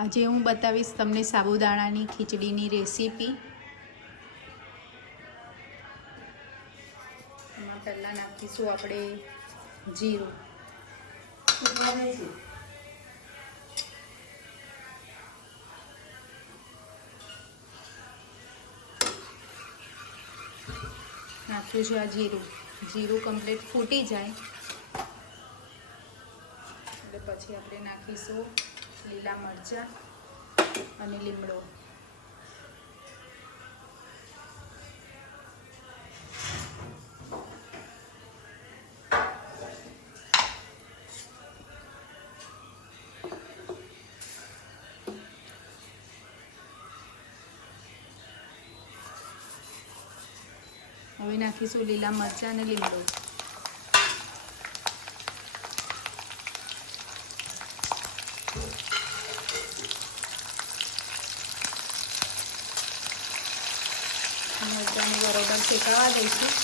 આજે હું બતાવીશ તમને સાબુદાણાની ખીચડીની રેસીપી। એમાં પહેલાં નાખીશું આપણે જીરું। નાખ્યું છે આ જીરું કમ્પ્લીટ ફૂટી જાય એટલે પછી આપણે નાખીશું લીલા મરચાં અને લીમડો। હવે નાખીશું લીલા મરચાં અને લીમડો। મરચાંને બરોબર શેકાવા દઈશું।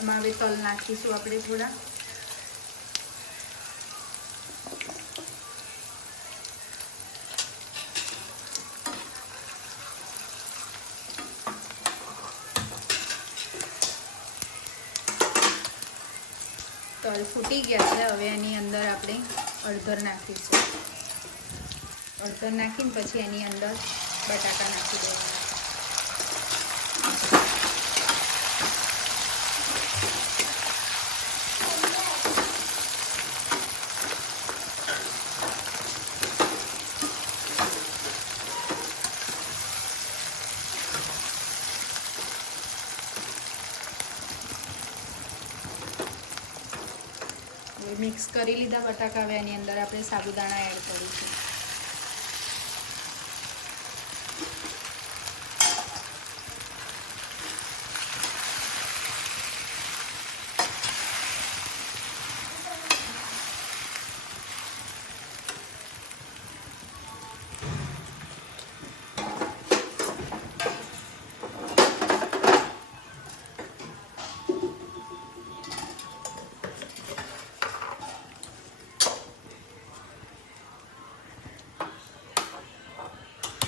આમાં હવે તલ નાખીશું આપણે થોડા। તલ ફૂટી ગયા છે, હવે એની અંદર આપણે હળદર નાખીશું। હળદર નાખીને પછી એની અંદર બટાકા નાખી દેવાના। મિક્સ કરી લીધા બટાકા, હવે એની અંદર આપણે સાબુદાણા એડ કરીશું।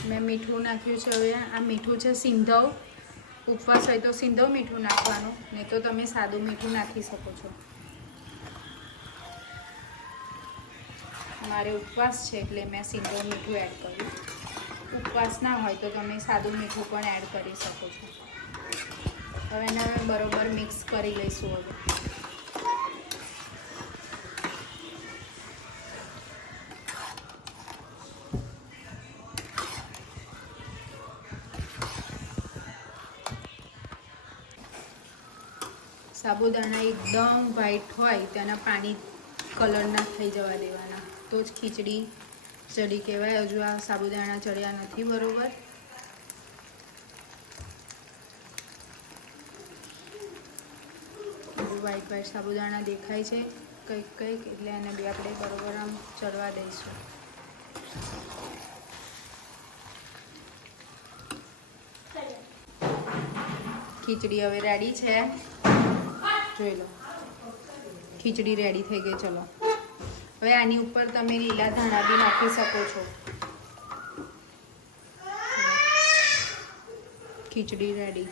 મેં મીઠું નાખ્યું છે। હવે આ મીઠું છે સિંધવ, ઉપવાસ હોય તો સિંધવ મીઠું નાખવાનું, નહીં તો તમે સાદું મીઠું નાખી શકો છો। મારે ઉપવાસ છે એટલે મેં સિંધવ મીઠું એડ કર્યું। ઉપવાસ ના હોય તો તમે સાદું મીઠું પણ એડ કરી શકો છો। હવે એને બરોબર મિક્સ કરી લઈશું। હવે સાબુદાણા એકદમ વ્હાઈટ હોય તેના પાણી કલરના થઈ જવા દેવાના, તો જ ખીચડી ચડી કહેવાય। હજુ આ સાબુદાણા ચડ્યા નથી બરોબર। વ્હાઈટ સાબુદાણા દેખાય છે કંઈક, એટલે એને બી આપણે બરોબર આમ ચડવા દઈશું। ખીચડી હવે રેડી છે, જોઈ લો ખીચડી રેડી થઈ ગઈ। ચલો હવે આની ઉપર તમે લીલા ધાણા બી નાખી શકો છો। ખીચડી રેડી।